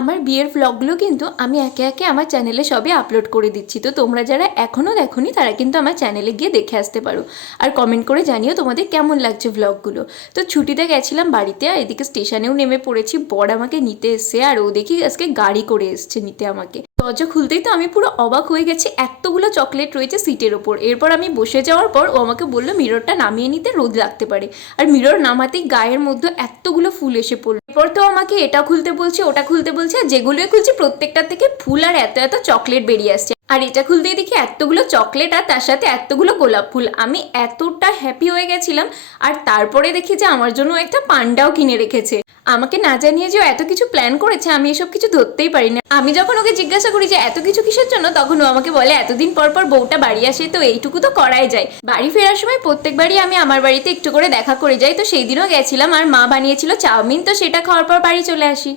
আমার বিয়ের ভ্লগগুলো কিন্তু আমি একে একে আমার চ্যানেলে সবই আপলোড করে দিচ্ছি, তো তোমরা যারা এখনও দেখোনি তারা কিন্তু আমার চ্যানেলে গিয়ে দেখে আসতে পারো। আর কমেন্ট করে জানিও তোমাদের কেমন লাগছে ভ্লগগুলো। তো ছুটিতে গেছিলাম বাড়িতে, আর এদিকে স্টেশনেও নেমে পড়েছি। বর আমাকে নিতে এসছে, আর ও দেখি আজকে গাড়ি করে এসছে নিতে আমাকে। দরজা খুলতেই তো আমি পুরো অবাক হয়ে গেছি, এতগুলো চকলেট রয়েছে সিটের ওপর। এরপর আমি বসে যাওয়ার পর ও আমাকে বললো মিররটা নামিয়ে নিতে, রোদ লাগতে পারে। আর মিরর নামাতেই গায়ের মধ্যে এতগুলো ফুল এসে পড়লো। এরপর তো আমাকে এটা খুলতে বলছে, ওটা খুলতে বলছে, আর যেগুলোই খুলছি প্রত্যেকটা থেকে ফুল আর এত এত চকলেট বেরিয়ে আসছে। আর এটা খুলতেই দেখি এতগুলো চকলেট আর তার সাথে এতগুলো গোলাপ ফুল। আমি এতটা হ্যাপি হয়ে গেছিলাম। আর তারপরে দেখি যে আমার জন্য একটা পান্ডাও কিনে রেখেছে। আমাকে না জানিয়ে যে ও এত কিছু প্ল্যান করেছে, আমি এসব কিছু ধরতেই পারি না। আমি যখন ওকে জিজ্ঞাসা করি যে এত কিছু কিসের জন্য, তখন ও আমাকে বলে এতদিন পর পর বউটা বাড়ি আসে, তো এইটুকু তো করাই যায়। বাড়ি ফেরার সময় প্রত্যেকবারই আমি আমার বাড়িতে একটু করে দেখা করে যাই, তো সেই দিনও গেছিলাম। আর মা বানিয়েছিল চাউমিন, তো সেটা খাওয়ার পর বাড়ি চলে আসি।